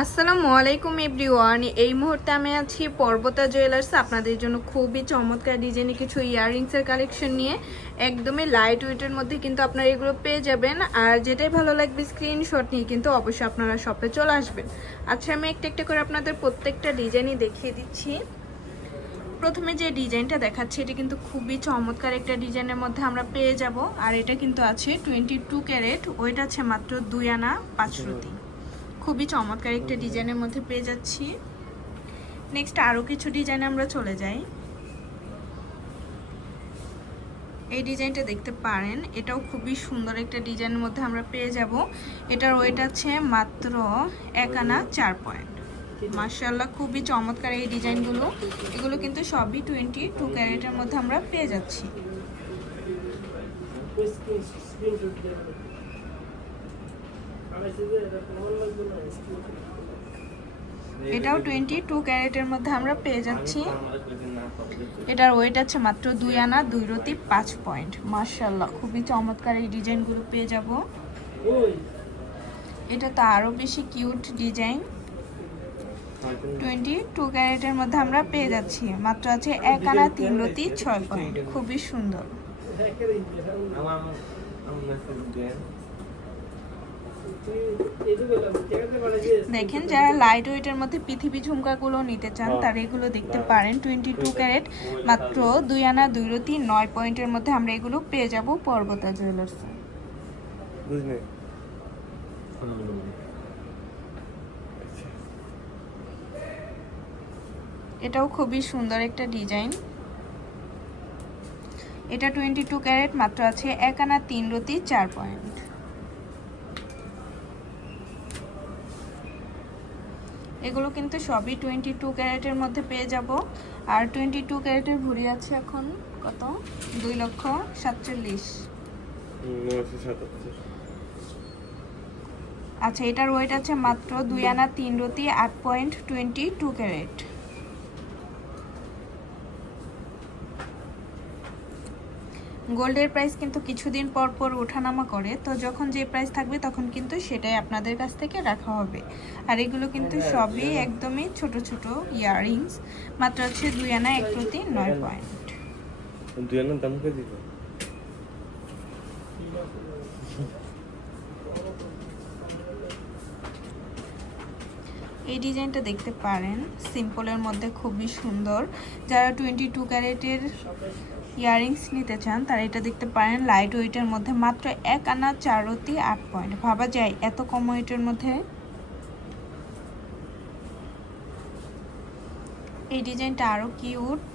আসসালামু আলাইকুম এভরিওয়ান। এই মুহূর্তে আমি আছি পর্বতা জুয়েলার্স আপনাদের জন্য খুবই চমৎকার ডিজাইনে কিছু ইয়াররিংসের কালেকশন নিয়ে। একদমই লাইট ওয়েটের মধ্যে কিন্তু আপনারা এগুলো পেয়ে যাবেন। আর যেটাই ভালো লাগবে স্ক্রিনশট নিয়ে কিন্তু অবশ্যই আপনারা শপে চলে আসবেন। আচ্ছা, আমি একটা একটা করে আপনাদের প্রত্যেকটা ডিজাইনই দেখিয়ে দিচ্ছি। প্রথমে যে ডিজাইনটা দেখাচ্ছি এটা কিন্তু খুবই চমৎকার একটা ডিজাইনের মধ্যে আমরা পেয়ে যাব। আর এটা কিন্তু আছে 22 ক্যারেট, ওইটা আছে মাত্র 2 আনা 5 রতি। খুবই চমৎকার একটা ডিজাইনের মধ্যে পেয়ে যাচ্ছি। নেক্সট আরও কিছু ডিজাইনে আমরা চলে যাই। এই ডিজাইনটা দেখতে পারেন, এটাও খুবই সুন্দর একটা ডিজাইনের মধ্যে আমরা পেয়ে যাব। এটার ওয়েট আছে মাত্র 1 আনা 4 পয়েন্ট। মাশাআল্লাহ, খুবই চমৎকার এই ডিজাইনগুলো। এগুলো কিন্তু সবই 22 ক্যারেটের মধ্যে আমরা পেয়ে যাচ্ছি। এটাও 22 ক্যারেটের মধ্যে আমরা পেয়ে যাচ্ছি। এটার ওয়েট আছে মাত্র 2 আনা 2 রতি 5 পয়েন্ট। মাশাআল্লাহ, খুবই চমৎকার এই ডিজাইনগুলো পেয়ে যাব। এটা তো আরো বেশি কিউট ডিজাইন। 22 ক্যারেটের মধ্যে আমরা পেয়ে যাচ্ছি। মাত্র আছে 1 আনা 3 রতি 6 পয়েন্ট। খুবই সুন্দর। দেখেন, যারা লাইট ওয়েটের মধ্যে পৃথিবী ঝুমকাগুলো নিতে চান তারা এগুলো দেখতে পারেন। 22 ক্যারেট মাত্র 2 আনা 2 রতি 9 পয়েন্টের মধ্যে আমরা এগুলো পেয়ে যাব পর্বতা জুয়েলার্সে। এটাও খুবই সুন্দর একটা ডিজাইন। এটা 22 ক্যারেট মাত্র আছে 1 আনা 3 রতি 4 পয়েন্ট। এগুলো কিন্তু সবই 22 ক্যারেটের মধ্যে পেয়ে যাব। আর 22 ক্যারেটের ভরি আছে এখন কত, 2,47,000। আচ্ছা, এটার ওয়েট আছে মাত্র 2 আনা 3 রতি 8 পয়েন্ট 22 ক্যারেট। গোল্ডের প্রাইস কিন্তু কিছুদিন পর পর ওঠানামা করে, তো যখন যে প্রাইস থাকবে তখন কিন্তু সেটাই আপনাদের কাছ থেকে রাখা হবে। আর এগুলো কিন্তু সবই একদমই ছোট ছোট ইয়াররিংস। মাত্র আছে 2 আনা 1 রতি 9 পয়েন্ট। 2 আনার দাম কত দিবেন? এই ডিজাইনটা দেখতে পারেন, সিম্পলের মধ্যে খুবই সুন্দর। যারা 22 ক্যারেটের ইয়াররিংস নিতে চান তারা এটা দেখতে পারেন। লাইট ওয়েটের মধ্যে মাত্র 1 আনা 4 রতি 8 পয়েন্ট। ভাবা যায় এত কম ওয়েটের মধ্যে। এই ডিজাইনটা আরো কিউট।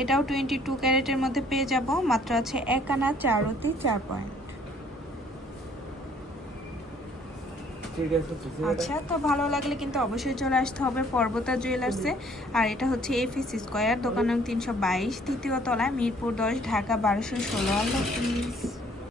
এটাও 22 ক্যারেটের মধ্যে পেয়ে যাব। মাত্র আছে 1 আনা 4 রতি 4 পয়েন্ট। আচ্ছা, তো ভালো লাগলে কিন্তু অবশ্যই চলে আসতে হবে পর্বতা জুয়েলার্সে। আর এটা হচ্ছে এফএস স্কয়ার, দোকান নং 322, তৃতীয় তলায়, মিরপুর 10, ঢাকা 1216। আল্লাহ হাফেজ।